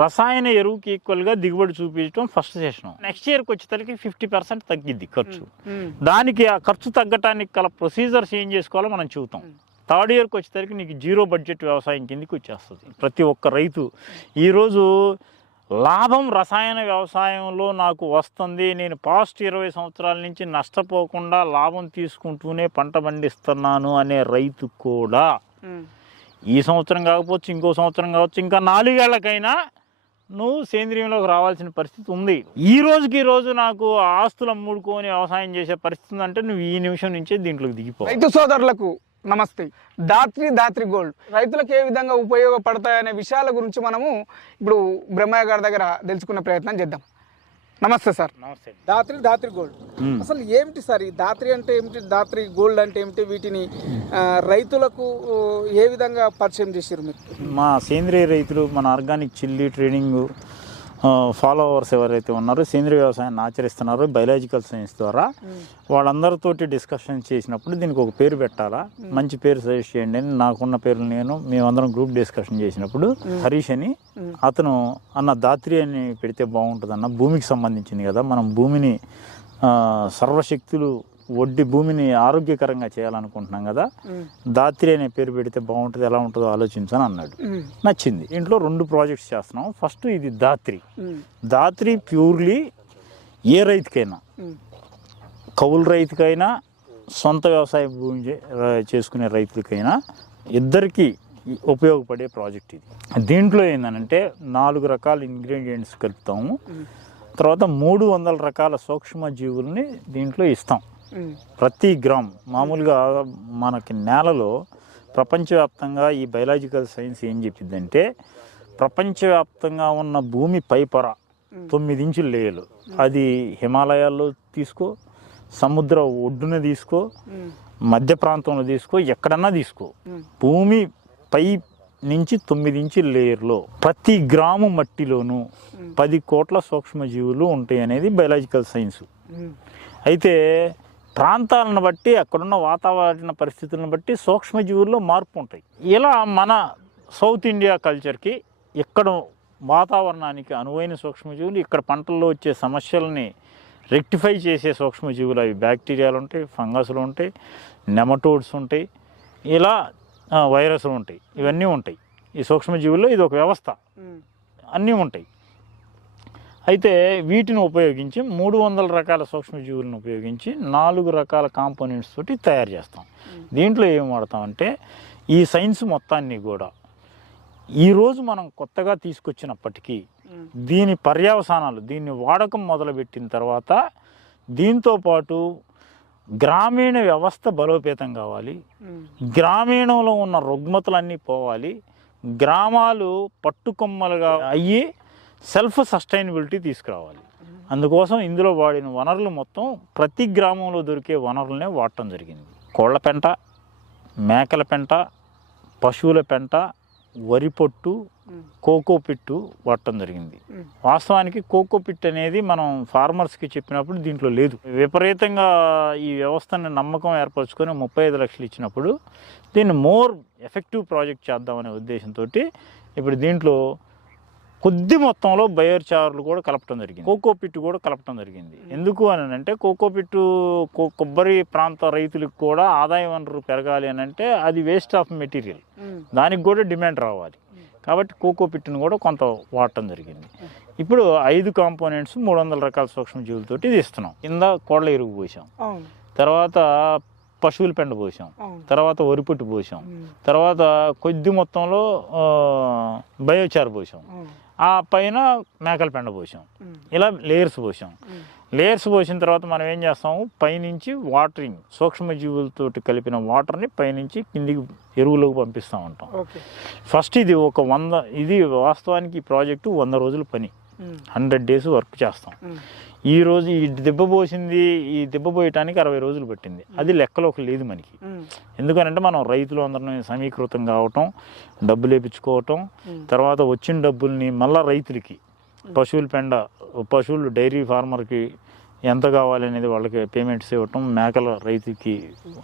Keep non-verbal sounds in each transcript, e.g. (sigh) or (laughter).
రసాయన ఎరువుకి ఈక్వల్గా దిగుబడి చూపించడం ఫస్ట్ సెషన్ నెక్స్ట్ ఇయర్కి వచ్చేసరికి ఫిఫ్టీ పర్సెంట్ తగ్గిద్ది ఖర్చు. దానికి ఆ ఖర్చు తగ్గటానికి గల ప్రొసీజర్స్ ఏం చేసుకోవాలో మనం చూద్దాం. థర్డ్ ఇయర్కి వచ్చేసరికి నీకు జీరో బడ్జెట్ వ్యవసాయం కిందకి వచ్చేస్తుంది. ప్రతి ఒక్క రైతు. ఈరోజు లాభం రసాయన వ్యవసాయంలో నాకు వస్తుంది. నేను పాస్ట్ ఇరవై సంవత్సరాల నుంచి నష్టపోకుండా లాభం తీసుకుంటూనే పంట పండిస్తున్నాను అనే రైతు కూడా. ఈ సంవత్సరం కాకపోవచ్చు ఇంకో సంవత్సరం కావచ్చు ఇంకా నాలుగేళ్ళకైనా నువ్వు సేంద్రియంలోకి రావాల్సిన పరిస్థితి ఉంది. ఈ రోజుకి ఈ రోజు నాకు ఆస్తులు అమ్ముడుకొని వ్యవసాయం చేసే పరిస్థితి అంటే నువ్వు ఈ నిమిషం నుంచే దీంట్లోకి దిగిపో. రైతు సోదరులకు నమస్తే. దాత్రి దాత్రి గోల్డ్. రైతులకు ఏ విధంగా ఉపయోగపడతాయనే విషయాల గురించి మనము ఇప్పుడు బ్రహ్మయ్య గారి దగ్గర తెలుసుకునే ప్రయత్నం చేద్దాం. నమస్తే సార్. నమస్తే. దాత్రి దాత్రి గోల్డ్. అసలు ఏమిటి సార్ ఈ దాత్రి అంటే ఏమిటి? దాత్రి గోల్డ్ అంటే ఏమిటి? వీటిని రైతులకు ఏ విధంగా పరిచయం చేశారు మీరు? మా సేంద్రియ రైతులు మన ఆర్గానిక్ చిల్లీ ట్రేడింగ్ ఫాలోవర్స్ ఎవరైతే ఉన్నారో సేంద్రియ వ్యవసాయాన్ని ఆచరిస్తున్నారో బయలాజికల్ సైన్స్ ద్వారా వాళ్ళందరితోటి డిస్కషన్ చేసినప్పుడు దీనికి ఒక పేరు పెట్టాలా? మంచి పేరు సజెస్ట్ చేయండి అని నాకున్న పేర్లు నేను మేమందరం గ్రూప్ డిస్కషన్ చేసినప్పుడు హరీష్ అని అతను అన్న దాత్రి అని పెడితే బాగుంటుంది అన్న భూమికి సంబంధించింది కదా మనం భూమిని సర్వశక్తులు వడ్డీ భూమిని ఆరోగ్యకరంగా చేయాలనుకుంటున్నాం కదా. దాత్రి అనే పేరు పెడితే బాగుంటుంది ఎలా ఉంటుందో ఆలోచించని అన్నాడు. నచ్చింది. ఇంట్లో రెండు ప్రాజెక్ట్స్ చేస్తున్నాం. ఫస్ట్ ఇది దాత్రి. దాత్రి ప్యూర్లీ ఏ రైతుకైనా కౌలు రైతుకైనా సొంత వ్యవసాయ భూమి చేసుకునే రైతులకైనా ఇద్దరికి ఉపయోగపడే ప్రాజెక్ట్ ఇది. దీంట్లో ఏంటంటే నాలుగు రకాల ఇంగ్రీడియంట్స్ కలుపుతాము. తర్వాత మూడు వందల రకాల సూక్ష్మ జీవుల్ని దీంట్లో ఇస్తాం. ప్రతి గ్రామ్ మామూలుగా మనకి నేలలో ప్రపంచవ్యాప్తంగా ఈ బయలాజికల్ సైన్స్ ఏం చెప్పిందంటే ప్రపంచవ్యాప్తంగా ఉన్న భూమి పైపొర తొమ్మిది ఇంచులు లేయలు. అది హిమాలయాల్లో తీసుకో సముద్ర ఒడ్డున తీసుకో మధ్య ప్రాంతంలో తీసుకో ఎక్కడన్నా తీసుకో. భూమి పై నుంచి తొమ్మిది ఇంచుల లేయర్లో ప్రతి గ్రాము మట్టిలోనూ పది కోట్ల సూక్ష్మజీవులు ఉంటాయి అనేది బయలాజికల్ సైన్స్. అయితే ప్రాంతాలను బట్టి అక్కడున్న వాతావరణ పరిస్థితులను బట్టి సూక్ష్మజీవుల్లో మార్పు ఉంటాయి. ఇలా మన సౌత్ ఇండియా కల్చర్కి ఇక్కడ వాతావరణానికి అనువైన సూక్ష్మజీవులు ఇక్కడ పంటల్లో వచ్చే సమస్యలని రెక్టిఫై చేసే సూక్ష్మజీవులు అవి బ్యాక్టీరియాలు ఉంటాయి ఫంగస్లు ఉంటాయి నెమటోడ్స్ ఉంటాయి ఇలా వైరస్లు ఉంటాయి. ఇవన్నీ ఉంటాయి. ఈ సూక్ష్మజీవుల్లో ఇది ఒక వ్యవస్థ. అన్నీ ఉంటాయి. అయితే వీటిని ఉపయోగించి మూడు వందల రకాల సూక్ష్మజీవులను ఉపయోగించి నాలుగు రకాల కాంపోనెంట్స్ తోటి తయారు చేస్తాం. దీంట్లో ఏం వాడతామంటే ఈ సైన్స్ మొత్తాన్ని కూడా ఈరోజు మనం కొత్తగా తీసుకొచ్చినప్పటికీ దీని పర్యవసానాలు దీన్ని వాడకం మొదలుపెట్టిన తర్వాత దీంతో పాటు గ్రామీణ వ్యవస్థ బలోపేతం కావాలి. గ్రామీణంలో ఉన్న రుగ్మతలన్నీ పోవాలి. గ్రామాలు పట్టుకొమ్మలుగా అయ్యి సెల్ఫ్ సస్టైనబిలిటీ తీసుకురావాలి. అందుకోసం ఇందులో వాడిన వనరులు మొత్తం ప్రతి గ్రామంలో దొరికే వనరులనే వాడటం జరిగింది. కోళ్ళ పెంట మేకల పెంట పశువుల పెంట వరి పొట్టు కోకో పిట్టు వాడటం జరిగింది. వాస్తవానికి కోకో పిట్ అనేది మనం ఫార్మర్స్కి చెప్పినప్పుడు దీంట్లో లేదు. విపరీతంగా ఈ వ్యవస్థని నమ్మకం ఏర్పరచుకొని ముప్పై ఐదు లక్షలు ఇచ్చినప్పుడు దీన్ని మోర్ ఎఫెక్టివ్ ప్రాజెక్ట్ చేద్దామనే ఉద్దేశంతో ఇప్పుడు దీంట్లో కొద్ది మొత్తంలో బయోచారులు కూడా కలపటం జరిగింది. కోకో పిట్టు కూడా కలపటం జరిగింది. ఎందుకు అని అంటే కోకో పిట్టు కొ- కొబ్బరి ప్రాంత రైతులకు కూడా ఆదాయ వనరు పెరగాలి అని అంటే అది వేస్ట్ ఆఫ్ మెటీరియల్ దానికి కూడా డిమాండ్ రావాలి. కాబట్టి కోకో పిట్టును కూడా కొంత వాడటం జరిగింది. ఇప్పుడు ఐదు కాంపోనెంట్స్ మూడు వందల రకాల సూక్ష్మజీవులతోటి ఇది ఇస్తున్నాం. కింద కోళ్ళ ఎరువు పోసాం. తర్వాత పశువుల పెండ పోసాం. తర్వాత వరిపుట్టు పోసాం. తర్వాత కొద్ది మొత్తంలో బయోచార్ పోసాం. ఆ పైన మేకల పెండ పోసాం. ఇలా లేయర్స్ పోసాం. లేయర్స్ పోసిన తర్వాత మనం ఏం చేస్తాము పైనుంచి వాటరింగ్ సూక్ష్మజీవులతోటి కలిపిన వాటర్ని పైనుంచి కిందికి ఎరువులోకి పంపిస్తూ ఉంటాం. ఫస్ట్ ఇది ఒక వంద ఇది వాస్తవానికి ఈ ప్రాజెక్టు వంద రోజుల పని. హండ్రెడ్ డేస్ వర్క్ చేస్తాం. ఈ రోజు ఈ దెబ్బ పోసింది ఈ దెబ్బ పోయటానికి అరవై రోజులు పట్టింది. అది లెక్కలోకి లేదు మనకి. ఎందుకనంటే మనం రైతులు అందరం సమీకృతం కావటం డబ్బులు వేపించుకోవటం తర్వాత వచ్చిన డబ్బుల్ని మళ్ళా రైతులకి పశువుల పెండ పశువులు డైరీ ఫార్మర్కి ఎంత కావాలనేది వాళ్ళకి పేమెంట్స్ ఇవ్వటం మేకల రైతుకి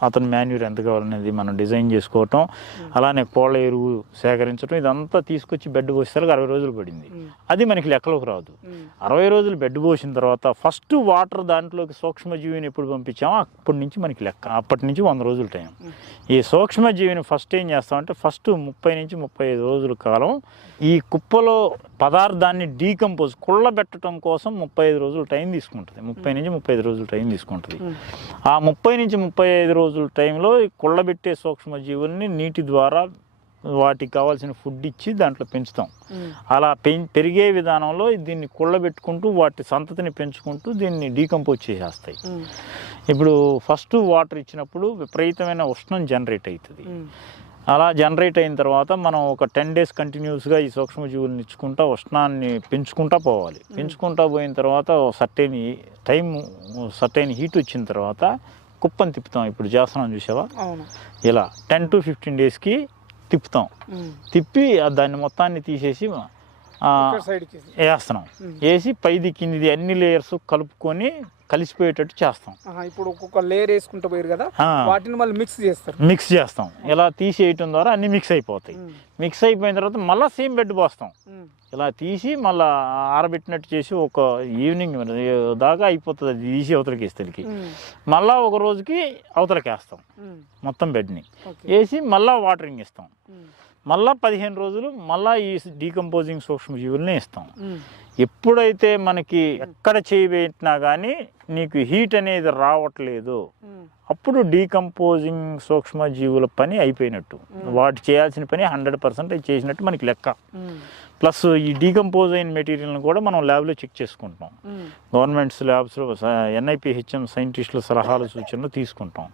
అతని మాన్యూర్ ఎంత కావాలనేది మనం డిజైన్ చేసుకోవటం అలానే కోళ్ళ ఎరువు సేకరించడం ఇదంతా తీసుకొచ్చి బెడ్ పోసేసరికి అరవై రోజులు పడింది. అది మనకి లెక్కలోకి రాదు. అరవై రోజులు బెడ్ పోసిన తర్వాత ఫస్ట్ వాటర్ దాంట్లోకి సూక్ష్మజీవిని ఎప్పుడు పంపించామో అప్పటి నుంచి మనకి లెక్క అప్పటి నుంచి వంద రోజులు టైం ఈ సూక్ష్మజీవిని ఫస్ట్ ఏం చేస్తామంటే ఫస్ట్ ముప్పై నుంచి ముప్పై ఐదు రోజుల కాలం ఈ కుప్పలో పదార్థాన్ని డీకంపోజ్ కుళ్ళబెట్టడం కోసం ముప్పై ఐదు రోజులు టైం తీసుకుంటుంది. ముప్పై నుంచి ముప్పై ఐదు రోజులు టైం తీసుకుంటుంది. ఆ ముప్పై నుంచి ముప్పై ఐదు రోజుల టైంలో కుళ్ళబెట్టే సూక్ష్మజీవుల్ని నీటి ద్వారా వాటికి కావాల్సిన ఫుడ్ ఇచ్చి దాంట్లో పెంచుతాం. అలా పెం పెరిగే విధానంలో దీన్ని కుళ్ళబెట్టుకుంటూ వాటి సంతతిని పెంచుకుంటూ దీన్ని డీకంపోజ్ చేసేస్తాయి. ఇప్పుడు ఫస్ట్ వాటర్ ఇచ్చినప్పుడు విపరీతమైన ఉష్ణం జనరేట్ అవుతుంది. అలా జనరేట్ అయిన తర్వాత మనం ఒక టెన్ డేస్ కంటిన్యూస్గా ఈ సూక్ష్మజీవులను ఇచ్చుకుంటా ఉష్ణాన్ని పెంచుకుంటా పోవాలి. పెంచుకుంటా పోయిన తర్వాత సర్టైన్ టైం సర్టైన్ హీట్ వచ్చిన తర్వాత కుప్పని తిప్పుతాం. ఇప్పుడు చేస్తున్నాం చూసావా? ఇలా టెన్ టు ఫిఫ్టీన్ డేస్కి తిప్పుతాం. తిప్పి దాన్ని మొత్తాన్ని తీసేసి వేస్తున్నాం. వేసి పైది కిందిది అన్ని లేయర్స్ కలుపుకొని కలిసిపోయేటట్టు చేస్తాం. ఇప్పుడు ఒక్కొక్క లేయర్ వేసుకుంటూ పోయారు కదా. వాటిని మళ్ళీ మిక్స్ చేస్తారు. మిక్స్ చేస్తాం. ఇలా తీసేయటం ద్వారా అన్ని మిక్స్ అయిపోతాయి. మిక్స్ అయిపోయిన తర్వాత మళ్ళీ సేమ్ బెడ్ పోస్తాం. ఇలా తీసి మళ్ళీ ఆరబెట్టినట్టు చేసి ఒక ఈవినింగ్ దాకా అయిపోతుంది అది తీసి అవతలకి ఇస్తలకి. మళ్ళీ ఒక రోజుకి అవతలకి వేస్తాం. మొత్తం బెడ్ని వేసి మళ్ళీ వాటరింగ్ ఇస్తాం. మళ్ళీ పదిహేను రోజులు మళ్ళీ ఈ డీకంపోజింగ్ సూక్ష్మజీవుల్ని ఇస్తాం. ఎప్పుడైతే మనకి ఎక్కడ చేయబెట్టినా కానీ నీకు హీట్ అనేది రావట్లేదు. అప్పుడు డీకంపోజింగ్ సూక్ష్మజీవుల పని అయిపోయినట్టు. వాటి చేయాల్సిన పని హండ్రెడ్ పర్సెంట్ చేసినట్టు మనకి లెక్క. ప్లస్ ఈ డీకంపోజ్ అయిన మెటీరియల్ని కూడా మనం ల్యాబ్లో చెక్ చేసుకుంటాం. గవర్నమెంట్స్ ల్యాబ్స్లో ఎన్ఐపిహెచ్ఎం సైంటిస్టుల సలహాలు సూచనలు తీసుకుంటాం.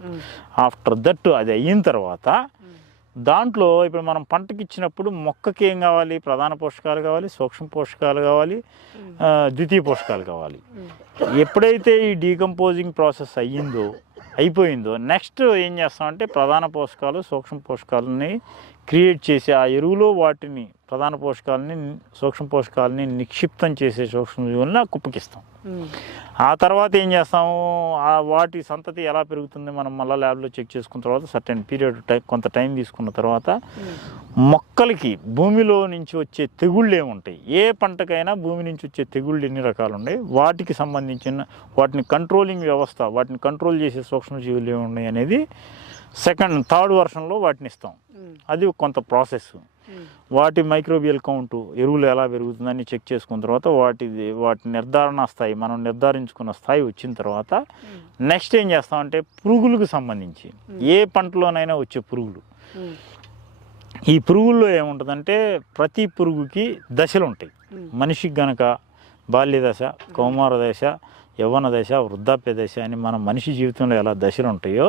ఆఫ్టర్ దట్ అది అయిన తర్వాత దాంట్లో ఇప్పుడు మనం పంటకి ఇచ్చినప్పుడు మొక్కకి ఏం కావాలి? ప్రధాన పోషకాలు కావాలి సూక్ష్మ పోషకాలు కావాలి ద్వితీయ పోషకాలు కావాలి. ఎప్పుడైతే ఈ డీకంపోజింగ్ ప్రాసెస్ అయ్యిందో అయిపోయిందో నెక్స్ట్ ఏం చేస్తామంటే ప్రధాన పోషకాలు సూక్ష్మ పోషకాలని క్రియేట్ చేసి ఆ ఎరువులో వాటిని ప్రధాన పోషకాలని సూక్ష్మ పోషకాలని నిక్షిప్తం చేసే సూక్ష్మజీవులను ఆ కుప్పకిస్తాం. ఆ తర్వాత ఏం చేస్తాము? ఆ వాటి సంతతి ఎలా పెరుగుతుంది మనం మళ్ళీ ల్యాబ్లో చెక్ చేసుకున్న తర్వాత సర్టెన్ పీరియడ్ టైం కొంత టైం తీసుకున్న తర్వాత మొక్కలకి భూమిలో నుంచి వచ్చే తెగుళ్ళు ఏముంటాయి? ఏ పంటకైనా భూమి నుంచి వచ్చే తెగుళ్ళు ఎన్ని రకాలు ఉన్నాయి వాటికి సంబంధించిన వాటిని కంట్రోలింగ్ వ్యవస్థ వాటిని కంట్రోల్ చేసే సూక్ష్మజీవులు ఏమున్నాయి అనేది సెకండ్ థర్డ్ వర్షన్లో వాటిని ఇస్తాం. అది కొంత ప్రాసెస్. వాటి మైక్రోబియల్ కౌంటు ఎరువులు ఎలా పెరుగుతుందని చెక్ చేసుకున్న తర్వాత వాటి వాటి నిర్ధారణ స్థాయి మనం నిర్ధారించుకున్న స్థాయి వచ్చిన తర్వాత నెక్స్ట్ ఏం చేస్తామంటే పురుగులకు సంబంధించి ఏ పంటలోనైనా వచ్చే పురుగులు. ఈ పురుగుల్లో ఏముంటుందంటే ప్రతి పురుగుకి దశలు ఉంటాయి. మనిషికి గనక బాల్య దశ కౌమార దశ యవ్వన దశ వృద్ధాప్య దశ అని మన మనిషి జీవితంలో ఎలా దశలు ఉంటాయో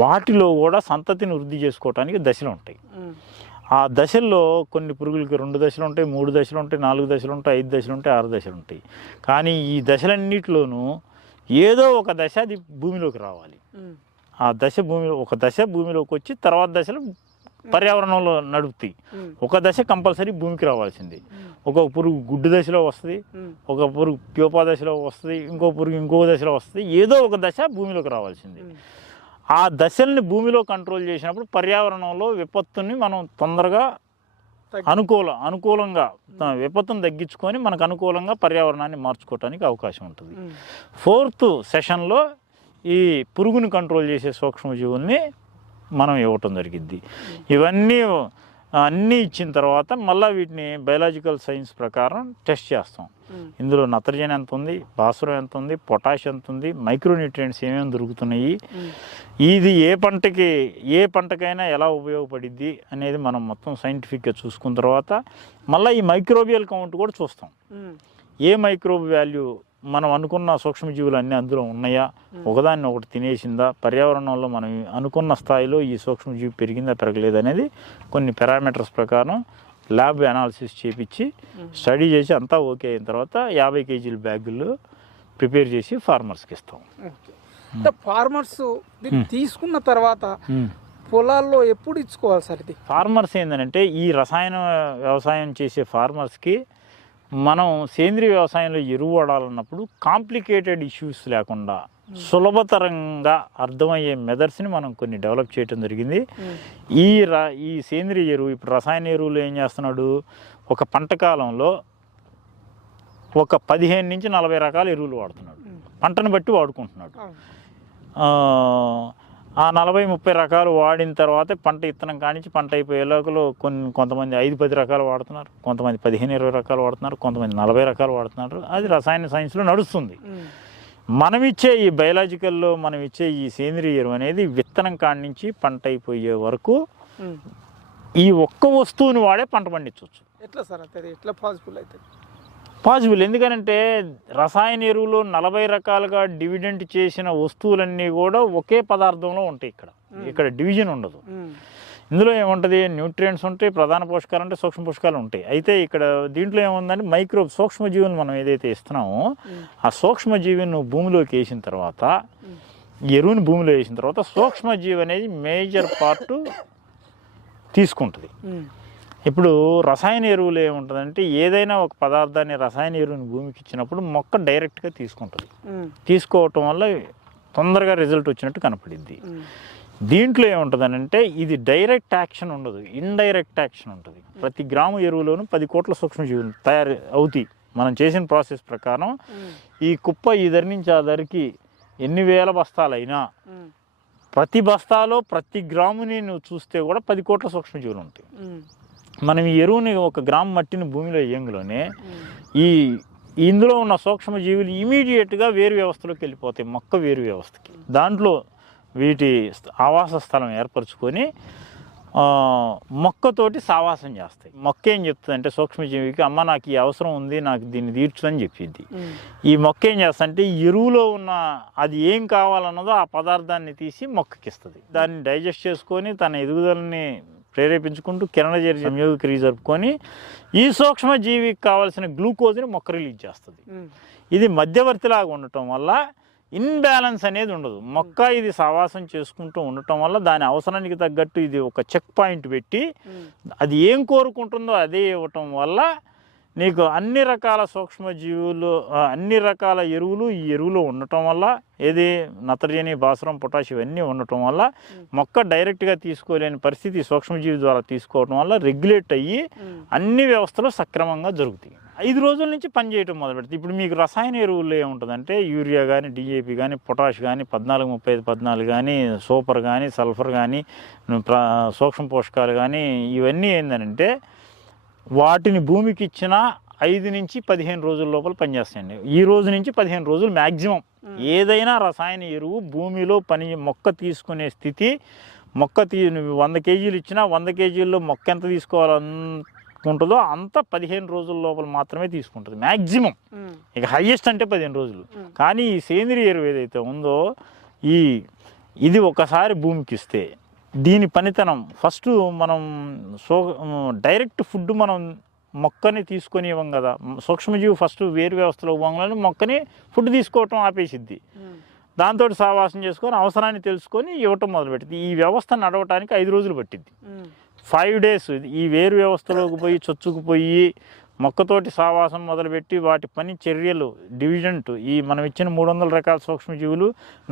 వాటిలో కూడా సంతతిని వృద్ధి చేసుకోవటానికి దశలు ఉంటాయి. ఆ దశల్లో కొన్ని పురుగులకి రెండు దశలు ఉంటాయి మూడు దశలు ఉంటాయి నాలుగు దశలు ఉంటాయి ఐదు దశలు ఉంటాయి ఆరు దశలు ఉంటాయి. కానీ ఈ దశలన్నిటిలోనూ ఏదో ఒక దశ అది భూమిలోకి రావాలి. ఆ దశ భూమిలో ఒక దశ భూమిలోకి వచ్చి తర్వాత దశలు పర్యావరణంలో నడుపుతాయి. ఒక దశ కంపల్సరీ భూమికి రావాల్సింది. ఒక పురుగు గుడ్డు దశలో వస్తుంది ఒక పురుగు ప్యూపా దశలో వస్తుంది ఇంకో పురుగు ఇంకో దశలో వస్తుంది ఏదో ఒక దశ భూమిలోకి రావాల్సింది. ఆ దశల్ని భూమిలో కంట్రోల్ చేసినప్పుడు పర్యావరణంలో విపత్తుని మనం తొందరగా అనుకూల అనుకూలంగా విపత్తును తగ్గించుకొని మనకు అనుకూలంగా పర్యావరణాన్ని మార్చుకోవటానికి అవకాశం ఉంటుంది. ఫోర్త్ సెషన్లో ఈ పురుగుని కంట్రోల్ చేసే సూక్ష్మజీవుల్ని మనం ఇవ్వటం జరిగిద్ది. ఇవన్నీ అన్నీ ఇచ్చిన తర్వాత మళ్ళీ వీటిని బయలాజికల్ సైన్స్ ప్రకారం టెస్ట్ చేస్తాం. ఇందులో నత్రజని ఎంత ఉంది భాస్వరం ఎంత ఉంది పొటాష్ ఎంత ఉంది మైక్రోన్యూట్రియంట్స్ ఏమేమి దొరుకుతున్నాయి ఇది ఏ పంటకి ఏ పంటకైనా ఎలా ఉపయోగపడిద్ది అనేది మనం మొత్తం సైంటిఫిక్గా చూసుకున్న తర్వాత మళ్ళీ ఈ మైక్రోబియల్ కౌంట్ కూడా చూస్తాం. ఏ మైక్రోబ్ వాల్యూ మనం అనుకున్న సూక్ష్మజీవులు అన్నీ అందులో ఉన్నాయా? ఒకదాన్ని ఒకటి తినేసిందా? పర్యావరణంలో మనం అనుకున్న స్థాయిలో ఈ సూక్ష్మజీవి పెరిగిందా పెరగలేదు అనేది కొన్ని పారామీటర్స్ ప్రకారం ల్యాబ్ అనాలిసిస్ చేపించి స్టడీ చేసి అంతా ఓకే అయిన తర్వాత యాభై కేజీల బ్యాగులు ప్రిపేర్ చేసి ఫార్మర్స్కి ఇస్తాం. ఫార్మర్స్ దీన్ని తీసుకున్న తర్వాత పొలాల్లో ఎప్పుడు ఇచ్చుకోవాలి సార్ ఇది? ఫార్మర్స్ ఏంటంటే ఈ రసాయన వ్యవసాయం చేసే ఫార్మర్స్కి మనం సేంద్రియ వ్యవసాయంలో ఎరువు వాడాలన్నప్పుడు కాంప్లికేటెడ్ ఇష్యూస్ లేకుండా సులభతరంగా అర్థమయ్యే మెథడ్స్ని మనం కొన్ని డెవలప్ చేయడం జరిగింది. ఈ రా ఈ సేంద్రియ ఎరువు ఇప్పుడు రసాయన ఎరువులు ఏం చేస్తున్నాడు? ఒక పంట కాలంలో ఒక పదిహేను నుంచి నలభై రకాల ఎరువులు వాడుతున్నాడు. పంటను బట్టి వాడుకుంటున్నాడు. ఆ, నలభై ముప్పై రకాలు వాడిన తర్వాత పంట ఇత్తనం కానించి పంట అయిపోయే లోకలు కొన్ని కొంతమంది ఐదు పది రకాలు వాడుతున్నారు. కొంతమంది పదిహేను ఇరవై రకాలు వాడుతున్నారు. కొంతమంది నలభై రకాలు వాడుతున్నారు. అది రసాయన సైన్స్లో నడుస్తుంది. మనం ఇచ్చే ఈ బయలాజికల్లో మనం ఇచ్చే ఈ సేంద్రియ ఎరువు అనేది విత్తనం కాడి నుంచి పంట అయిపోయే వరకు. ఈ ఒక్క వస్తువుని వాడే పంట పండించవచ్చు ఎట్లా సార్ అది ఎట్లా పాసిబుల్ అవుతుంది పాసిబుల్ ఎందుకంటే రసాయన ఎరువులు నలభై రకాలుగా డివిడెంట్ చేసిన వస్తువులన్నీ కూడా ఒకే పదార్థంలో ఉంటాయి ఇక్కడ. ఇక్కడ డివిజన్ ఉండదు. ఇందులో ఏముంటుంది? న్యూట్రియంట్స్ ఉంటాయి ప్రధాన పోషకాలు అంటే సూక్ష్మ పోషకాలు ఉంటాయి. అయితే ఇక్కడ దీంట్లో ఏముందంటే మైక్రో సూక్ష్మజీవులు మనం ఏదైతే ఇస్తున్నామో ఆ సూక్ష్మజీవిని నువ్వు భూమిలోకి వేసిన తర్వాత ఎరువుని భూమిలో వేసిన తర్వాత సూక్ష్మజీవి అనేది మేజర్ పార్ట్ (coughs) తీసుకుంటుంది. ఇప్పుడు రసాయన ఎరువులు ఏముంటుందంటే ఏదైనా ఒక పదార్థాన్ని రసాయన ఎరువుని భూమికి ఇచ్చినప్పుడు మొక్క డైరెక్ట్గా తీసుకుంటుంది. తీసుకోవటం వల్ల తొందరగా రిజల్ట్ వచ్చినట్టు కనపడిద్ది ఉమ్. దీంట్లో ఏముంటుందనంటే ఇది డైరెక్ట్ యాక్షన్ ఉండదు ఇండైరెక్ట్ యాక్షన్ ఉంటుంది ప్రతి గ్రాము ఎరువులోనూ పది కోట్ల సూక్ష్మజీవులు తయారు అవుతాయి మనం చేసిన ప్రాసెస్ ప్రకారం. ఈ కుప్ప ఈ ధర నుంచి ఆ ధరకి ఎన్ని వేల బస్తాలైనా. ప్రతి బస్తాలో ప్రతి గ్రాముని నువ్వు చూస్తే కూడా పది కోట్ల సూక్ష్మజీవులు ఉంటాయి. మనం ఈ ఎరువుని ఒక గ్రామ్ మట్టిని భూమిలో వేయంగానే. ఈ ఇందులో ఉన్న సూక్ష్మజీవులు ఇమీడియట్గా వేరు వ్యవస్థలోకి వెళ్ళిపోతాయి మొక్క వేరు వ్యవస్థకి దాంట్లో వీటి ఆవాస స్థలం ఏర్పరచుకొని మొక్కతోటి సావాసం చేస్తాయి మొక్క ఏం చెప్తుంది అంటే సూక్ష్మజీవికి అమ్మ నాకు ఈ అవసరం ఉంది నాకు దీన్ని తీర్చుదని చెప్పింది. ఈ మొక్క ఏం చేస్తుందంటే ఎరువులో ఉన్న అది ఏం కావాలన్నదో ఆ పదార్థాన్ని తీసి మొక్కకి ఇస్తుంది దాన్ని డైజెస్ట్ చేసుకొని తన ఎదుగుదలని ప్రేరేపించుకుంటూ కిరణజరి సంయోగ క్రియ జరుపుకొని ఈ సూక్ష్మజీవికి కావాల్సిన గ్లూకోజ్ని మొక్క రిలీజ్ చేస్తుంది. ఇది మధ్యవర్తిలాగా ఉండటం వల్ల ఇన్బ్యాలెన్స్ అనేది ఉండదు మొక్క ఇది సావాసం చేసుకుంటూ ఉండటం వల్ల దాని అవసరానికి తగ్గట్టు ఇది ఒక చెక్ పాయింట్ పెట్టి. అది ఏం కోరుకుంటుందో అదే ఇవ్వటం వల్ల నీకు అన్ని రకాల సూక్ష్మజీవులు అన్ని రకాల ఎరువులు ఈ ఎరువులో ఉండటం వల్ల ఏది నత్రజని భాస్వరం పొటాష్ ఇవన్నీ ఉండటం వల్ల మొక్క డైరెక్ట్గా తీసుకోలేని పరిస్థితి సూక్ష్మజీవి ద్వారా తీసుకోవటం వల్ల రెగ్యులేట్ అయ్యి. అన్ని వ్యవస్థలు సక్రమంగా జరుగుతాయి. ఐదు రోజుల నుంచి పనిచేయటం మొదలు పెడుతుంది ఇప్పుడు మీకు రసాయన ఎరువుల్లో ఏముంటుందంటే యూరియా కానీ డిఏపి కానీ పొటాష్ కానీ పద్నాలుగు ముప్పై ఐదు పద్నాలుగు కానీ సూపర్ కానీ సల్ఫర్ కానీ సూక్ష్మ పోషకాలు కానీ ఇవన్నీ ఏంటంటే వాటిని భూమికి ఇచ్చిన ఐదు నుంచి పదిహేను రోజుల లోపల పనిచేస్తాయండి. ఈ రోజు నుంచి పదిహేను రోజులు మ్యాక్సిమం ఏదైనా రసాయన ఎరువు భూమిలో పని మొక్క తీసుకునే స్థితి మొక్క తీ వంద కేజీలు ఇచ్చినా వంద కేజీల్లో మొక్క ఎంత తీసుకోవాలనుకుంటుందో అంత పదిహేను రోజుల లోపల మాత్రమే తీసుకుంటుంది. మ్యాక్సిమం. ఇక హయ్యెస్ట్ అంటే పదిహేను రోజులు. కానీ ఈ సేంద్రియ ఎరువు ఏదైతే ఉందో ఈ ఇది ఒకసారి భూమికి ఇస్తే దీని పనితనం ఫస్ట్ మనం సో డైరెక్ట్ ఫుడ్ మనం మొక్కని తీసుకొని ఇవ్వం కదా సూక్ష్మజీవి ఫస్ట్ వేరు వ్యవస్థలో ఇవ్వగానే మొక్కని ఫుడ్ తీసుకోవటం ఆపేసిద్ది. దాంతో సావాసం చేసుకొని అవసరాన్ని తెలుసుకొని ఇవ్వటం మొదలుపెట్టింది ఈ వ్యవస్థ నడవటానికి ఐదు రోజులు పట్టింది. ఫైవ్ డేస్ ఈ వేరు వ్యవస్థలోకి పోయి చొచ్చుకుపోయి మొక్కతోటి సావాసం మొదలుపెట్టి వాటి పని చర్యలు డివిజెంట్ ఈ మనం ఇచ్చిన మూడు వందల రకాల సూక్ష్మజీవులు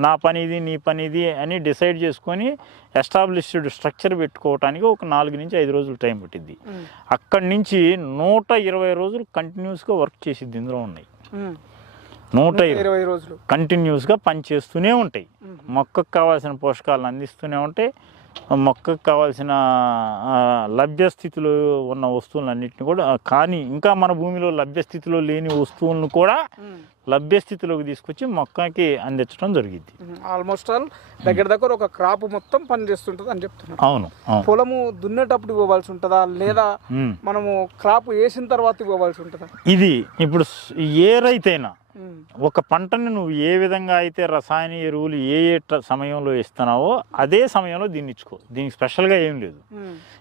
నా పని ఇది నీ పని ఇది అని డిసైడ్ చేసుకొని ఎస్టాబ్లిష్డ్ స్ట్రక్చర్ పెట్టుకోవటానికి ఒక నాలుగు నుంచి ఐదు రోజులు టైం పట్టింది. అక్కడి నుంచి నూట ఇరవై రోజులు కంటిన్యూస్గా వర్క్ చేసిద్ది ఇందులో ఉన్నాయి. నూట ఇరవై రోజులు కంటిన్యూస్గా పనిచేస్తూనే ఉంటాయి. మొక్కకు కావాల్సిన పోషకాలను అందిస్తూనే ఉంటాయి మొక్కకు కావాల్సిన లభ్యస్థితిలో ఉన్న వస్తువులన్నింటినీ కూడా కానీ ఇంకా మన భూమిలో లభ్యస్థితిలో లేని వస్తువులను కూడా ఉమ్. లభ్య స్థితిలోకి తీసుకొచ్చి మొక్కకి అందించడం జరిగింది ఆల్మోస్ట్ ఆల్ దగ్గర దగ్గర ఒక క్రాప్ మొత్తం పని చేస్తుంటుంది అని చెప్తున్నారు అవును పొలము దున్నేటప్పుడు ఇవ్వవలసి ఉంటుందా లేదా. మనము క్రాప్ వేసిన తర్వాత ఇవ్వవలసి ఉంటుందా ఇది ఇప్పుడు ఏ రైతైనా. ఒక పంటని నువ్వు ఏ విధంగా అయితే రసాయన ఎరువులు ఏ ఏ సమయంలో ఇస్తున్నావో అదే సమయంలో దీన్ని ఇచ్చుకో దీనికి స్పెషల్గా ఏం లేదు.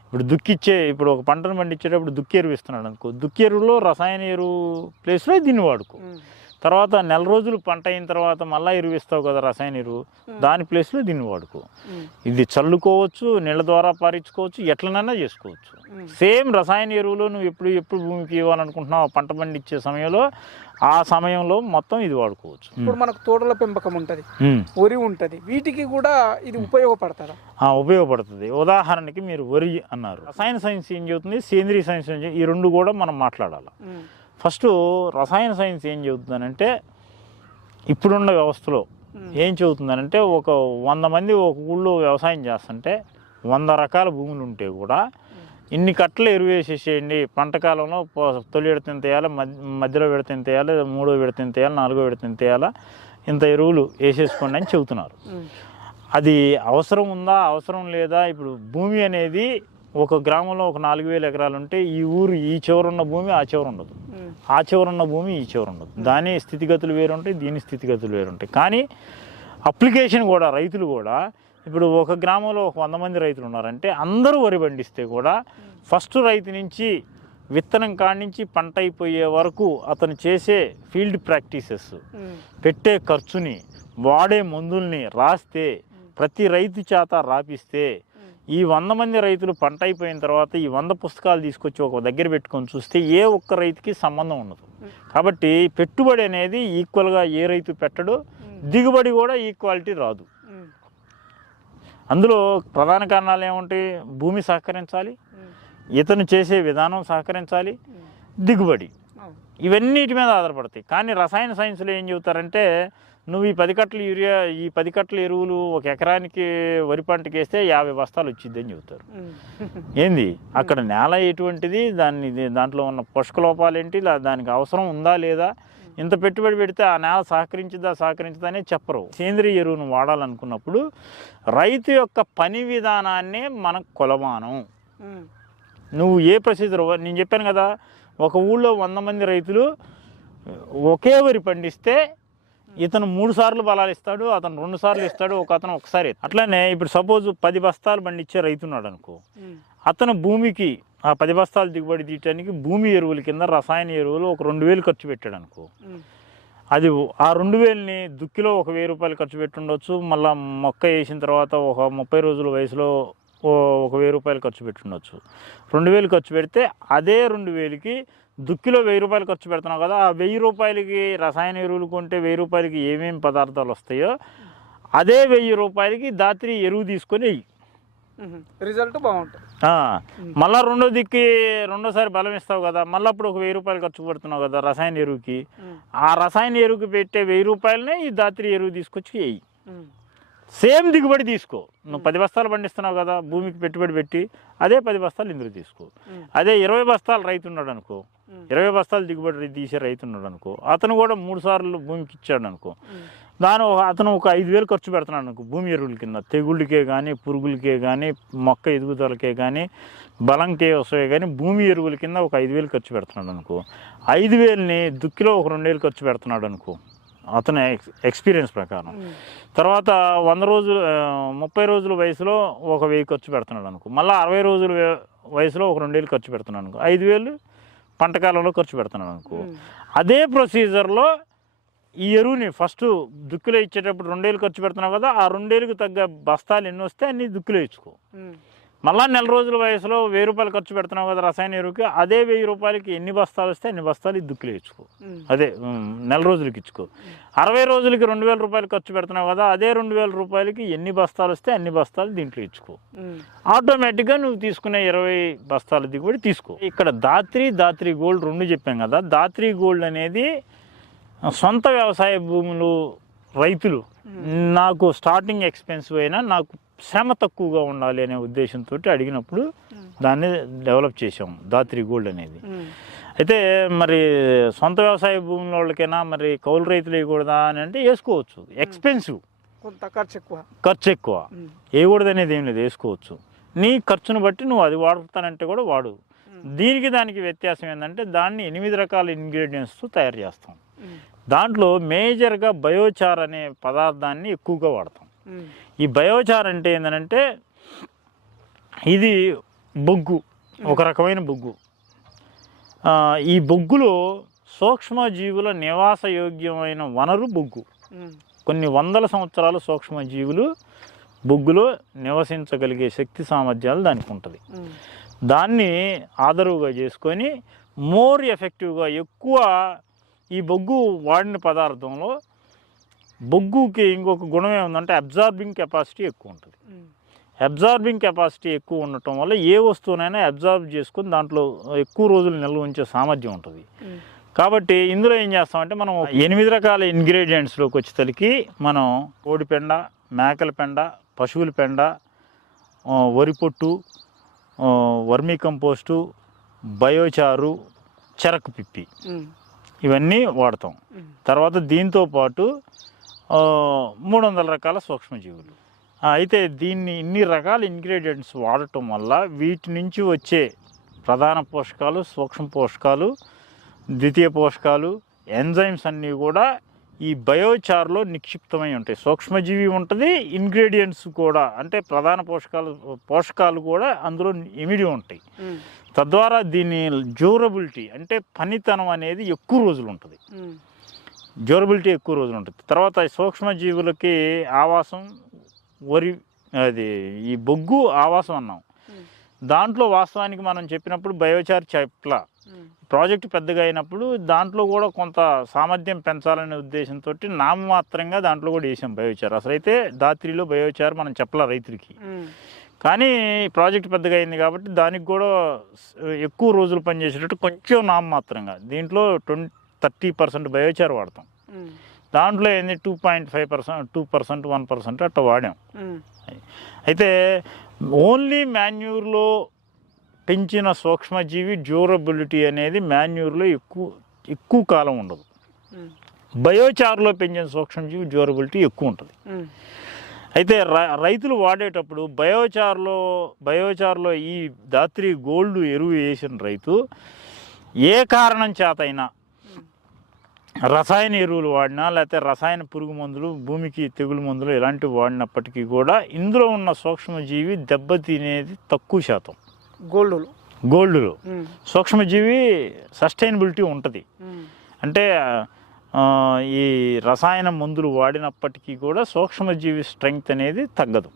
ఇప్పుడు దుక్కిచ్చే ఇప్పుడు ఒక పంటను పండించేటప్పుడు దుక్కి ఎరువు ఇస్తున్నాడు అనుకో దుక్కి ఎరువులో రసాయన ఎరువు ప్లేస్లో దీన్ని వాడుకో. తర్వాత నెల రోజులు పంట అయిన తర్వాత మళ్ళీ ఎరువు ఇస్తావు కదా రసాయన ఎరువు దాని ప్లేస్లో దీన్ని వాడుకో. ఇది చల్లుకోవచ్చు నీళ్ళ ద్వారా పారించుకోవచ్చు ఎట్లనైనా చేసుకోవచ్చు. సేమ్ రసాయన ఎరువులు నువ్వు ఎప్పుడు ఎప్పుడు భూమికి ఇవ్వాలనుకుంటున్నావు పంట పండించే సమయంలో ఆ సమయంలో మొత్తం ఇది వాడుకోవచ్చు. ఇప్పుడు మనకు తోటల పెంపకం ఉంటుంది. వరి ఉంటుంది. వీటికి కూడా ఇది ఉపయోగపడతారా? ఉపయోగపడుతుంది. ఉదాహరణకి మీరు వరి అన్నారు. రసాయన సైన్స్ ఏం చెబుతుంది? సేంద్రియ సైన్స్ ఏం? ఈ రెండు కూడా మనం మాట్లాడాలి. ఫస్ట్ రసాయన సైన్స్ ఏం చెబుతుందనంటే ఇప్పుడున్న వ్యవస్థలో ఏం చెబుతుందనంటే ఒక వంద మంది ఒక ఊళ్ళో వ్యవసాయం చేస్తుంటే వంద రకాల భూములు ఉంటే కూడా ఇన్ని కట్టలు ఎరువు వేసేసేయండి పంట కాలంలో తొలి విడత ఇంత వేయాలి మధ్య- మధ్యలో విడత ఇంత వేయాలి మూడో విడత ఇంత వేయాలి నాలుగో విడత ఇంత వేయాలి ఇంత ఎరువులు వేసేసుకోండి అని చెబుతున్నారు. అది అవసరం ఉందా అవసరం లేదా ఇప్పుడు భూమి అనేది ఒక గ్రామంలో ఒక నాలుగు వేల ఎకరాలు ఉంటే ఈ ఊరు ఈ చివర ఉన్న భూమి ఆ చివర ఉండదు ఆ చివర ఉన్న భూమి ఈ చివర ఉండదు దాని స్థితిగతులు వేరుంటాయి దీని స్థితిగతులు వేరుంటాయి. కానీ అప్లికేషన్ కూడా రైతులు కూడా ఇప్పుడు ఒక గ్రామంలో ఒక వంద మంది రైతులు ఉన్నారంటే అందరూ వరి పండిస్తే కూడా ఫస్ట్ రైతు నుంచి విత్తనం కాడి నుంచి పంట అయిపోయే వరకు అతను చేసే ఫీల్డ్ ప్రాక్టీసెస్ పెట్టే ఖర్చుని వాడే మందుల్ని రాస్తే ప్రతి రైతు చేత రాపిస్తే ఈ వంద మంది రైతులు పంట అయిపోయిన తర్వాత ఈ వంద పుస్తకాలు తీసుకొచ్చి ఒక దగ్గర పెట్టుకొని చూస్తే ఏ ఒక్క రైతుకి సంబంధం ఉండదు. కాబట్టి పెట్టుబడి అనేది ఈక్వల్గా ఏ రైతు పెట్టడు దిగుబడి కూడా ఈక్వాలిటీ రాదు. అందులో ప్రధాన కారణాలు ఏముంటాయి? భూమి సహకరించాలి ఇతను చేసే విధానం సహకరించాలి దిగుబడి. ఇవన్నిటి మీద ఆధారపడతాయి. కానీ రసాయన సైన్స్లో ఏం చెబుతారంటే నువ్వు ఈ పది కట్టలు యూరియా ఈ పది కట్టల ఎరువులు ఒక ఎకరానికి వరి పంటకి వేస్తే యాభై బస్తాలు వచ్చింది అని చెబుతారు ఏంది? అక్కడ నేల ఎటువంటిది? దాన్ని దాంట్లో ఉన్న పోషక లోపాలు ఏంటి? దానికి అవసరం ఉందా లేదా? ఇంత పెట్టుబడి పెడితే ఆ నేల సహకరించుదా సహకరించదా అనేది చెప్పరు. సేంద్రియ ఎరువును వాడాలనుకున్నప్పుడు రైతు యొక్క పని విధానాన్నే మనకు కొలమానం. నువ్వు ఏ ప్రొసీజర్? నేను చెప్పాను కదా ఒక ఊళ్ళో వంద మంది రైతులు ఒకే వరి పండిస్తే ఇతను మూడు సార్లు బలాలు ఇస్తాడు అతను రెండు సార్లు ఇస్తాడు ఒక అతను ఒకసారి. అట్లానే ఇప్పుడు సపోజ్ పది బస్తాలు పండించే రైతు ఉన్నాడు అనుకో అతను భూమికి ఆ పది బస్తాలు దిగుబడి తీయటానికి భూమి ఎరువుల కింద రసాయన ఎరువులు ఒక రెండు వేలు ఖర్చు పెట్టాడు అనుకో. అది ఆ రెండు వేలని దుక్కిలో ఒక వెయ్యి రూపాయలు ఖర్చు పెట్టి ఉండొచ్చు మళ్ళీ మొక్క వేసిన తర్వాత ఒక ముప్పై రోజుల వయసులో ఒక వెయ్యి రూపాయలు ఖర్చు పెట్టి ఉండొచ్చు రెండు వేలు ఖర్చు పెడితే అదే రెండు వేలకి దుక్కిలో వెయ్యి రూపాయలు ఖర్చు పెడుతున్నావు కదా ఆ వెయ్యి రూపాయలకి రసాయన ఎరువులు కొంటే వెయ్యి రూపాయలకి ఏమేమి పదార్థాలు వస్తాయో అదే వెయ్యి రూపాయలకి దాత్రి ఎరువు తీసుకొని వెయ్యి. రిజల్ట్ బాగుంటుంది. మళ్ళా రెండో దిక్కి రెండోసారి బలం ఇస్తావు కదా మళ్ళీ అప్పుడు ఒక వెయ్యి రూపాయలు ఖర్చు పెడుతున్నావు కదా రసాయన ఎరువుకి. ఆ రసాయన ఎరువుకి పెట్టే వెయ్యి రూపాయలనే ఈ దాత్రి ఎరువు తీసుకొచ్చి వేయి సేమ్ దిగుబడి తీసుకో. నువ్వు పది బస్తాలు పండిస్తున్నావు కదా భూమికి పెట్టుబడి పెట్టి అదే పది బస్తాలు ఇందులో తీసుకో. అదే ఇరవై బస్తాలు రైతు ఉన్నాడు అనుకో ఇరవై బస్తాలు దిగుబడి తీసే రైతు ఉన్నాడు అనుకో అతను కూడా మూడు సార్లు భూమికి ఇచ్చాడు అనుకో దాని ఒక- అతను ఒక ఐదు వేలు ఖర్చు పెడుతున్నాడు అనుకో భూమి ఎరువుల కింద తెగుళ్ళకే కానీ పురుగులకే కానీ మొక్క ఎదుగుదలకే కానీ బలంకే వస్తాయి కానీ భూమి ఎరువుల కింద ఒక ఐదు వేలు ఖర్చు పెడుతున్నాడు అనుకో ఐదు వేలని దుక్కిలో ఒక రెండు వేలు ఖర్చు పెడుతున్నాడు అనుకో అతని ఎక్స్ ఎక్స్పీరియన్స్ ప్రకారం. తర్వాత వంద రోజులు ముప్పై రోజుల వయసులో ఒక వెయ్యి ఖర్చు పెడుతున్నాడు అనుకో. మళ్ళీ అరవై రోజుల వయ- వయసులో ఒక రెండు వేలు ఖర్చు పెడుతున్నాడు అనుకో. ఐదు వేలు పంట కాలంలో ఖర్చు పెడుతున్నాడు అనుకో. అదే ప్రొసీజర్లో ఈ ఎరువుని ఫస్ట్ దుక్కులో ఇచ్చేటప్పుడు రెండేళ్ళు ఖర్చు పెడుతున్నావు కదా ఆ రెండేళ్ళకి తగ్గ బస్తాలు ఎన్ని వస్తే అన్ని దుక్కులో ఇచ్చుకో. మళ్ళా నెల రోజుల వయసులో వెయ్యి రూపాయలు ఖర్చు పెడుతున్నావు కదా రసాయన ఎరువుకి అదే వెయ్యి రూపాయలకి ఎన్ని బస్తాలు వస్తే అన్ని బస్తాలు ఈ దుక్కులో ఇచ్చుకో అదే నెల రోజులకి ఇచ్చుకో. అరవై రోజులకి రెండు వేల రూపాయలు ఖర్చు పెడుతున్నావు కదా అదే రెండు వేల రూపాయలకి ఎన్ని బస్తాలు వస్తే అన్ని బస్తాలు దీంట్లో ఇచ్చుకో. ఆటోమేటిక్గా నువ్వు తీసుకునే ఇరవై బస్తాల దిగుబడి తీసుకో. ఇక్కడ దాత్రి దాత్రి గోల్డ్ రెండు చెప్పాం కదా దాత్రి గోల్డ్ అనేది సొంత వ్యవసాయ భూములు రైతులు నాకు స్టార్టింగ్ ఎక్స్పెన్సివ్ అయినా నాకు శ్రమ తక్కువగా ఉండాలి అనే ఉద్దేశంతో అడిగినప్పుడు దాన్ని డెవలప్ చేసాం దాత్రి గోల్డ్ అనేది. అయితే మరి సొంత వ్యవసాయ భూముల వాళ్ళకైనా మరి కౌలు రైతులు వేయకూడదా అని అంటే వేసుకోవచ్చు. ఎక్స్పెన్సివ్ కొంత ఖర్చు ఎక్కువ. ఖర్చు ఎక్కువ వేయకూడదు అనేది ఏం లేదు వేసుకోవచ్చు. నీ ఖర్చును బట్టి నువ్వు అది వాడుతానంటే కూడా వాడు. దీనికి దానికి వ్యత్యాసం ఏంటంటే దాన్ని ఎనిమిది రకాల ఇంగ్రీడియంట్స్తో తయారు చేస్తాం. దాంట్లో మేజర్గా బయోచార్ అనే పదార్థాన్ని ఎక్కువగా వాడతాం. ఈ బయోచార్ అంటే ఏంటంటే ఇది బొగ్గు ఒక రకమైన బొగ్గు. ఈ బొగ్గులో సూక్ష్మజీవుల నివాసయోగ్యమైన వనరు బొగ్గు. కొన్ని వందల సంవత్సరాలు సూక్ష్మజీవులు బొగ్గులో నివసించగలిగే శక్తి సామర్థ్యాలు దానికి ఉంటుంది. దాన్ని ఆదరువుగా చేసుకొని మోర్ ఎఫెక్టివ్గా ఎక్కువ ఈ బొగ్గు వాడిన పదార్థంలో బొగ్గుకి ఇంకొక గుణం ఏముందంటే అబ్జార్బింగ్ కెపాసిటీ ఎక్కువ ఉంటుంది. అబ్జార్బింగ్ కెపాసిటీ ఎక్కువ ఉండటం వల్ల ఏ వస్తువునైనా అబ్జార్బ్ చేసుకొని దాంట్లో ఎక్కువ రోజులు నిల్వ ఉంచే సామర్థ్యం ఉంటుంది. కాబట్టి ఇందులో ఏం చేస్తామంటే మనం ఎనిమిది రకాల ఇంగ్రీడియంట్స్లోకి వచ్చేసరికి మనం కోడి పెండ మేకల పెండ పశువుల పెండ వరి పొట్టు వర్మీ కంపోస్టు బయోచారు చెరకు పిప్పి. ఇవన్నీ వాడతాం. తర్వాత దీంతో పాటు మూడు వందల రకాల సూక్ష్మజీవులు. అయితే దీన్ని ఇన్ని రకాల ఇంగ్రీడియంట్స్ వాడటం వల్ల వీటి నుంచి వచ్చే ప్రధాన పోషకాలు సూక్ష్మ పోషకాలు ద్వితీయ పోషకాలు ఎంజైమ్స్ అన్నీ కూడా ఈ బయోచార్లో నిక్షిప్తమై ఉంటాయి. సూక్ష్మజీవి ఉంటుంది ఇంగ్రీడియంట్స్ కూడా అంటే ప్రధాన పోషకాలు పోషకాలు కూడా అందులో ఇమిడి ఉంటాయి. తద్వారా దీని డ్యూరబిలిటీ అంటే పనితనం అనేది ఎక్కువ రోజులు ఉంటుంది. డ్యూరబిలిటీ ఎక్కువ రోజులు ఉంటుంది. తర్వాత సూక్ష్మజీవులకి ఆవాసం వరి అది ఈ బొగ్గు ఆవాసం అన్నాం. దాంట్లో వాస్తవానికి మనం చెప్పినప్పుడు బయోచార్ ఉమ్, ప్రాజెక్ట్ పెద్దగా అయినప్పుడు దాంట్లో కూడా కొంత సామర్థ్యం పెంచాలనే ఉద్దేశంతో నామమాత్రంగా దాంట్లో కూడా వేసాం బయోచార్ అసలు అయితే దాత్రిలో బయోచార్ మనం చెప్పలా రైతులకి. కానీ ప్రాజెక్ట్ పెద్దగా అయింది కాబట్టి దానికి కూడా ఎక్కువ రోజులు పనిచేసేటట్టు కొంచెం నామమాత్రంగా దీంట్లో ట్వంటీ థర్టీ పర్సెంట్ బయోచార్ వాడతాం. దాంట్లో ఏంది? Two point five percent two percent one percent అట్లా వాడాం. అయితే ఓన్లీ మాన్యూర్లో పెంచిన సూక్ష్మజీవి డ్యూరబిలిటీ అనేది మాన్యూర్లో ఎక్కువ ఎక్కువ కాలం ఉండదు. బయోచార్లో పెంచిన సూక్ష్మజీవి డ్యూరబిలిటీ ఎక్కువ ఉంటుంది. అయితే రైతులు వాడేటప్పుడు బయోచార్లో బయోచార్లో ఈ దాత్రి గోల్డ్ ఎరువు వేసిన రైతు ఏ కారణం చేతైనా రసాయన ఎరువులు వాడినా లేకపోతే రసాయన పురుగు మందులు భూమికి తెగులు మందులు ఇలాంటివి వాడినప్పటికీ కూడా ఇందులో ఉన్న సూక్ష్మజీవి దెబ్బతినేది తక్కువ శాతం. గోల్డులు. గోల్డ్లో. సూక్ష్మజీవి సస్టైనబిలిటీ ఉంటుంది. అంటే ఈ రసాయన మందులు వాడినప్పటికీ కూడా సూక్ష్మజీవి స్ట్రెంగ్త్ అనేది తగ్గదు.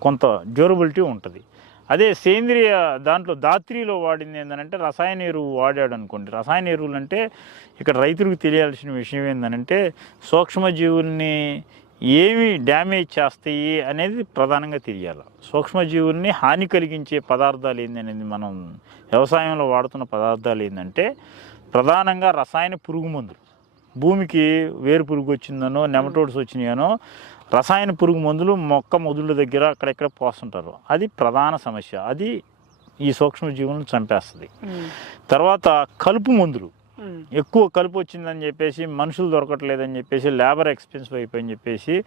కొంత డ్యూరబిలిటీ ఉంటుంది. అదే సేంద్రియ దాంట్లో దాత్రిలో వాడింది ఏంటంటే రసాయన ఎరువు వాడాడు అనుకోండి రసాయన ఎరువులు అంటే ఇక్కడ రైతులకు తెలియాల్సిన విషయం ఏంటంటే సూక్ష్మజీవుల్ని ఏమి డ్యామేజ్ చేస్తాయి అనేది ప్రధానంగా తెలియాలి. సూక్ష్మజీవుల్ని హాని కలిగించే పదార్థాలు ఏందనేది మనం వ్యవసాయంలో వాడుతున్న పదార్థాలు ఏంటంటే ప్రధానంగా రసాయన పురుగు మందులు. భూమికి వేరు పురుగు వచ్చిందనో నెమటోడ్స్ వచ్చినాయనో రసాయన పురుగు మందులు మొక్క మొదళ్ళ దగ్గర అక్కడెక్కడ పోస్తుంటారు? అది ప్రధాన సమస్య. అది ఈ సూక్ష్మజీవులను చంపేస్తుంది. తర్వాత కలుపు మందులు. ఎక్కువ కలుపు వచ్చిందని చెప్పేసి మనుషులు దొరకట్లేదని చెప్పేసి లేబర్ ఎక్స్పెన్సివ్ అయిపోయి చెప్పేసి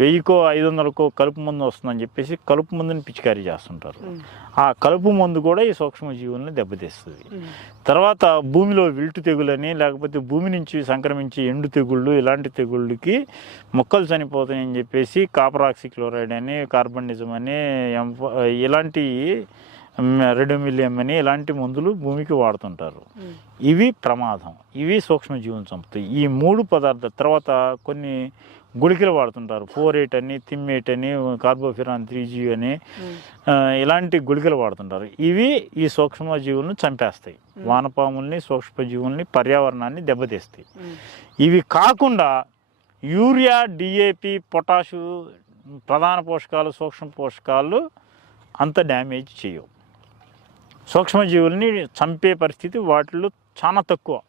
వెయ్యికో ఐదు వందలకో కలుపు మందు వస్తుందని చెప్పేసి కలుపు మందుని పిచికారీ చేస్తుంటారు. ఆ కలుపు మందు కూడా ఈ సూక్ష్మజీవుల్ని దెబ్బతీస్తుంది. తర్వాత భూమిలో విల్టు తెగులని లేకపోతే భూమి నుంచి సంక్రమించే ఎండు తెగుళ్ళు ఇలాంటి తెగుళ్ళకి మొక్కలు చనిపోతాయని చెప్పేసి కాపరాక్సి క్లోరైడ్ అని కార్బనిజం అని ఇలాంటి రెడోమిలియం అని ఇలాంటి మందులు భూమికి వాడుతుంటారు. ఇవి ప్రమాదం. ఇవి సూక్ష్మజీవులు చంపుతాయి. ఈ మూడు పదార్థాల తర్వాత కొన్ని గుళికలు వాడుతుంటారు. ఫోర్ ఎయిట్ అని తిమ్మేట్ అని కార్బోఫిరాన్ త్రీ జీ అని ఇలాంటి గుళికలు వాడుతుంటారు. ఇవి ఈ సూక్ష్మజీవులను చంపేస్తాయి. వానపాముల్ని సూక్ష్మజీవుల్ని పర్యావరణాన్ని దెబ్బతీస్తాయి. ఇవి కాకుండా యూరియా డిఏపి పొటాషు ప్రధాన పోషకాలు సూక్ష్మ పోషకాలు అంత డ్యామేజ్ చేయవు. సూక్ష్మజీవుల్ని చంపే పరిస్థితి వాటిలో చాలా తక్కువ.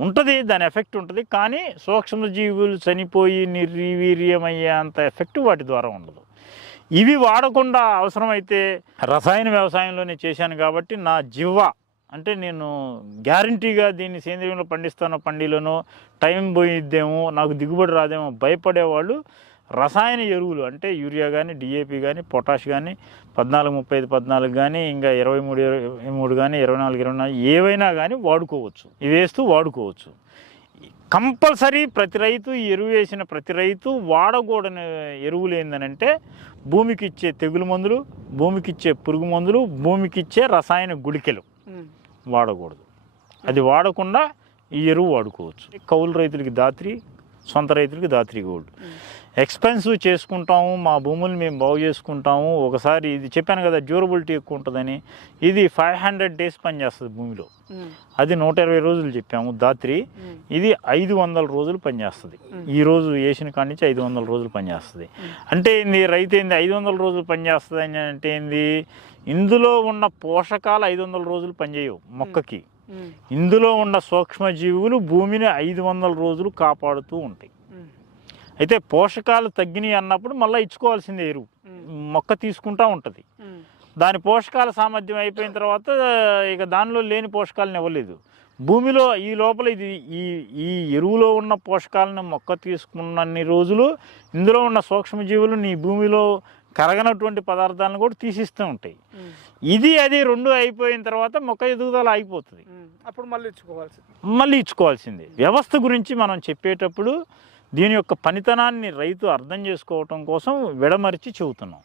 ఉంటుంది దాని ఎఫెక్ట్ ఉంటుంది కానీ సూక్ష్మజీవులు చనిపోయి నిర్వీర్యమయ్యేంత ఎఫెక్ట్ వాటి ద్వారా ఉండదు. ఇవి వాడకుండా అవసరమైతే రసాయన వ్యవసాయంలోనే చేశాను కాబట్టి నా జివ్వ అంటే నేను గ్యారంటీగా దీన్ని సేంద్రియంలో పండిస్తానో పండిలోనో టైం పోయిద్దేమో నాకు దిగుబడి రాదేమో భయపడేవాళ్ళు రసాయన ఎరువులు అంటే యూరియా కానీ డిఏపి కానీ పొటాష్ కానీ పద్నాలుగు ముప్పై ఐదు పద్నాలుగు కానీ ఇంకా ఇరవై మూడు ఇరవై మూడు కానీ ఇరవై నాలుగు ఇరవై నాలుగు ఏవైనా కానీ వాడుకోవచ్చు. ఇవి వేస్తూ వాడుకోవచ్చు. కంపల్సరీ ప్రతి రైతు ఎరువు వేసిన ప్రతి రైతు వాడకూడని ఎరువులు ఏందనంటే భూమికి ఇచ్చే తెగులు మందులు భూమికి ఇచ్చే పురుగు మందులు భూమికి ఇచ్చే రసాయన గుళికలు వాడకూడదు. అది వాడకుండా ఈ ఎరువు వాడుకోవచ్చు. కౌలు రైతులకి దాత్రి సొంత రైతులకి దాత్రి గోల్డ్. ఎక్స్పెన్సివ్ చేసుకుంటాము మా భూములు మేము బాగు చేసుకుంటాము. ఒకసారి ఇది చెప్పాను కదా డ్యూరబిలిటీ ఎక్కువ ఉంటుందని. ఇది ఫైవ్ హండ్రెడ్ డేస్ పనిచేస్తుంది భూమిలో. అది నూట ఇరవై రోజులు చెప్పాము దాత్రి. ఇది ఐదు వందల రోజులు పనిచేస్తుంది. ఈ రోజు వేసిన కాడి నుంచి ఐదు వందల రోజులు పనిచేస్తుంది. అంటే ఏంది రైతు ఏంది ఐదు వందల రోజులు పనిచేస్తుంది అని అంటే ఏంది ఇందులో ఉన్న పోషకాలు ఐదు వందల రోజులు పనిచేయవు మొక్కకి. ఇందులో ఉన్న సూక్ష్మజీవులు భూమిని ఐదు వందల రోజులు కాపాడుతూ ఉంటాయి. అయితే పోషకాలు తగ్గినాయి అన్నప్పుడు మళ్ళీ ఇచ్చుకోవాల్సిందే ఎరువు. మొక్క తీసుకుంటా ఉంటుంది. దాని పోషకాల సామర్థ్యం అయిపోయిన తర్వాత ఇక దానిలో లేని పోషకాలను ఇవ్వలేదు. భూమిలో ఈ లోపల ఇది ఈ ఈ ఎరువులో ఉన్న పోషకాలను మొక్క తీసుకున్నన్ని రోజులు ఇందులో ఉన్న సూక్ష్మజీవులు నీ భూమిలో కరగనటువంటి పదార్థాలను కూడా తీసిస్తూ ఉంటాయి. ఇది అది రెండు అయిపోయిన తర్వాత మొక్క ఎదుగుదల అయిపోతుంది. అప్పుడు మళ్ళీ ఇచ్చుకోవాల్సింది. మళ్ళీ ఇచ్చుకోవాల్సిందే. వ్యవస్థ గురించి మనం చెప్పేటప్పుడు దీని యొక్క పనితనాన్ని రైతు అర్థం చేసుకోవటం కోసం విడమరిచి చెబుతున్నాం.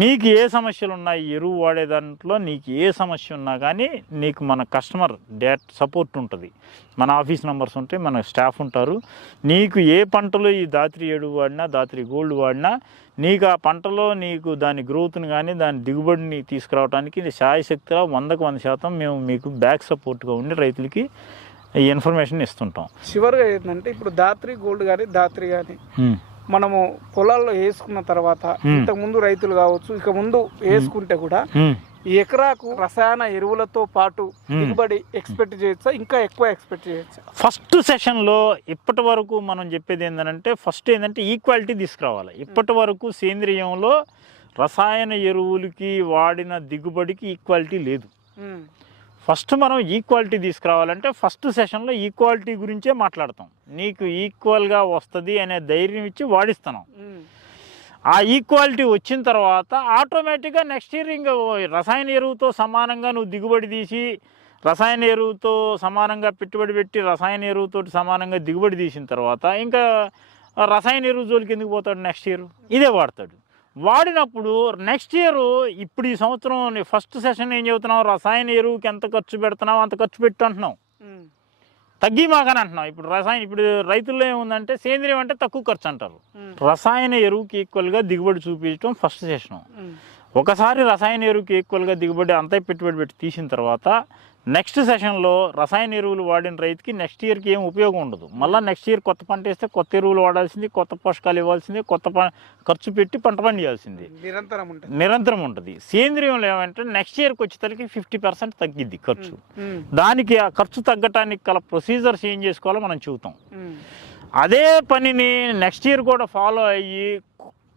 మీకు ఏ సమస్యలు ఉన్నాయి ఎరువు వాడే దాంట్లో నీకు ఏ సమస్య ఉన్నా కానీ నీకు మన కస్టమర్ డేట్ సపోర్ట్ ఉంటుంది. మన ఆఫీస్ నెంబర్స్ ఉంటాయి మన స్టాఫ్ ఉంటారు. నీకు ఏ పంటలో ఈ దాత్రి ఏడు వాడినా దాత్రి గోల్డ్ వాడినా నీకు ఆ పంటలో నీకు దాని గ్రోత్ని కానీ దాని దిగుబడిని తీసుకురావడానికి శాయశక్తిగా వందకు వంద శాతం మేము మీకు బ్యాక్ సపోర్ట్గా ఉండి రైతులకి ఈ ఇన్ఫర్మేషన్ ఇస్తుంటాం. చివరిగా ఏంటంటే ఇప్పుడు దాత్రి గోల్డ్ కానీ దాత్రి కానీ మనము పొలాల్లో వేసుకున్న తర్వాత ఇంతకు ముందు రైతులు కావచ్చు ఇక ముందు వేసుకుంటే కూడా ఎకరాకు రసాయన ఎరువులతో పాటు దిగుబడి ఎక్స్పెక్ట్ చేయొచ్చా? ఇంకా ఎక్కువ ఎక్స్పెక్ట్ చేయొచ్చా? ఫస్ట్ సెషన్లో ఇప్పటి వరకు మనం చెప్పేది ఏంటంటే ఫస్ట్ ఏంటంటే ఈక్వాలిటీ తీసుకురావాలి. ఇప్పటి వరకు సేంద్రియంలో రసాయన ఎరువులకి వాడిన దిగుబడికి ఈక్వాలిటీ లేదు. ఫస్ట్ మనం ఈక్వాలిటీ తీసుకురావాలంటే ఫస్ట్ సెషన్లో ఈక్వాలిటీ గురించే మాట్లాడతాం. నీకు ఈక్వల్గా వస్తుంది అనే ధైర్యం ఇచ్చి వాడిస్తున్నాం. ఆ ఈక్వాలిటీ వచ్చిన తర్వాత ఆటోమేటిక్గా నెక్స్ట్ ఇయర్ ఇంకా రసాయన ఎరువుతో సమానంగా నువ్వు దిగుబడి తీసి రసాయన ఎరువుతో సమానంగా పెట్టుబడి పెట్టి రసాయన ఎరువుతో సమానంగా దిగుబడి తీసిన తర్వాత ఇంకా రసాయన ఎరువు జోలికి ఎందుకు పోతాడు నెక్స్ట్ ఇయర్? ఇదే వాడతాడు. వాడినప్పుడు నెక్స్ట్ ఇయర్ ఇప్పుడు ఈ సంవత్సరం ఫస్ట్ సెషన్ ఏం చెబుతున్నావు? రసాయన ఎరువుకి ఎంత ఖర్చు పెడుతున్నావు? అంత ఖర్చు పెట్టు అంటున్నావు. తగ్గి మాకని అంటున్నాం ఇప్పుడు రసాయన ఇప్పుడు రైతుల్లో ఏముందంటే సేంద్రియం అంటే తక్కువ ఖర్చు అంటారు. రసాయన ఎరువుకి ఈక్వల్గా దిగుబడి చూపించడం ఫస్ట్ సెషన్ ఒకసారి రసాయన ఎరువుకి ఈక్వల్గా దిగుబడి అంతా పెట్టుబడి పెట్టి తీసిన తర్వాత నెక్స్ట్ సెషన్లో రసాయన ఎరువులు వాడిన రైతుకి నెక్స్ట్ ఇయర్కి ఏం ఉపయోగం ఉండదు. మళ్ళీ నెక్స్ట్ ఇయర్ కొత్త పంట వేస్తే కొత్త ఎరువులు వాడాల్సింది కొత్త పోషకాలు ఇవ్వాల్సింది కొత్త ప- ఖర్చు పెట్టి పంట పండియాల్సింది నిరంతరం ఉంటుంది. నిరంతరం ఉంటుంది. సేంద్రియంలో ఏమంటే నెక్స్ట్ ఇయర్కి వచ్చేసరికి ఫిఫ్టీ పర్సెంట్ తగ్గిద్ది ఖర్చు. దానికి ఆ ఖర్చు తగ్గటానికి గల ప్రొసీజర్స్ ఏం చేసుకోవాలో మనం చెబుతాం ఉమ్, అదే పనిని నెక్స్ట్ ఇయర్ కూడా ఫాలో అయ్యి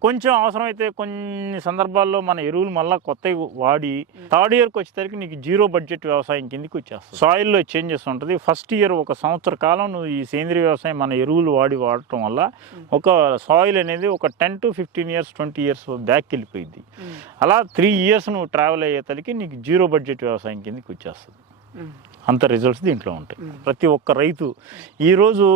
కొంచెం అవసరమైతే కొన్ని సందర్భాల్లో మన ఎరువులు మళ్ళీ కొత్తవి వాడి థర్డ్ ఇయర్కి వచ్చేసరికి నీకు జీరో బడ్జెట్ వ్యవసాయం కిందకి వచ్చేస్తుంది. సాయిల్లో చేంజెస్ ఉంటుంది ఫస్ట్ ఇయర్ ఒక సంవత్సర కాలం నువ్వు ఈ సేంద్రియ వ్యవసాయం మన ఎరువులు వాడి వాడటం వల్ల ఒక సాయిల్ అనేది ఒక ten to fifteen years twenty years back వెళ్ళిపోయింది అలా త్రీ ఇయర్స్ నువ్వు ట్రావెల్ అయ్యేసరికి నీకు జీరో బడ్జెట్ వ్యవసాయం కిందకి వచ్చేస్తుంది. అంత రిజల్ట్స్ దీంట్లో ఉంటాయి. ప్రతి ఒక్క రైతు ఈరోజు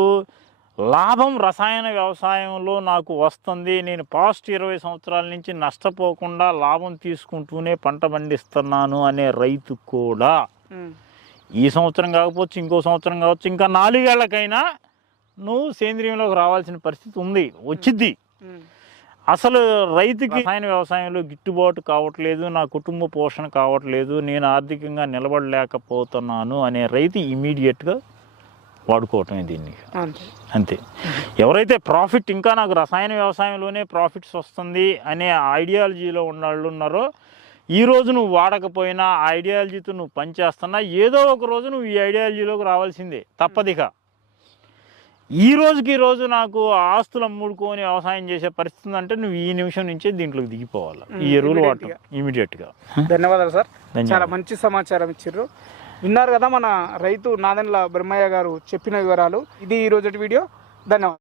లాభం రసాయన వ్యవసాయంలో నాకు వస్తుంది. నేను పాస్ట్ ఇరవై సంవత్సరాల నుంచి నష్టపోకుండా లాభం తీసుకుంటూనే పంట పండిస్తున్నాను అనే రైతు కూడా. ఈ సంవత్సరం కాకపోవచ్చు ఇంకో సంవత్సరం కావచ్చు ఇంకా నాలుగేళ్ళకైనా నువ్వు సేంద్రియంలోకి రావాల్సిన పరిస్థితి ఉంది వచ్చిద్ది. అసలు రైతుకి రసాయన వ్యవసాయంలో గిట్టుబాటు కావట్లేదు నా కుటుంబ పోషణ కావట్లేదు నేను ఆర్థికంగా నిలబడలేకపోతున్నాను అనే రైతు ఇమీడియట్గా వాడుకోవటమే దీన్ని. అంతే. ఎవరైతే ప్రాఫిట్ ఇంకా నాకు రసాయన వ్యవసాయంలోనే ప్రాఫిట్స్ వస్తుంది అనే ఐడియాలజీలో ఉన్నవాళ్ళు ఉన్నారో ఈ రోజు నువ్వు వాడకపోయినా ఐడియాలజీతో నువ్వు పనిచేస్తున్నా ఏదో ఒక రోజు నువ్వు ఈ ఐడియాలజీలోకి రావాల్సిందే. తప్పదిక. ఈ రోజుకి ఈ రోజు నాకు ఆస్తులు అమ్ముడుకొని వ్యవసాయం చేసే పరిస్థితి అంటే నువ్వు ఈ నిమిషం నుంచే దీంట్లోకి దిగిపోవాలి. ఈ ఎరువులు వాడటం. ఇమీడియట్గా ధన్యవాదాలు సార్. చాలా మంచి సమాచారం ఇచ్చిర్రు. విన్నారు కదా మన రైతు నాదెండ్ల బ్రహ్మయ్య గారు చెప్పిన వివరాలు. ఇది ఈ రోజు వీడియో. ధన్యవాదాలు.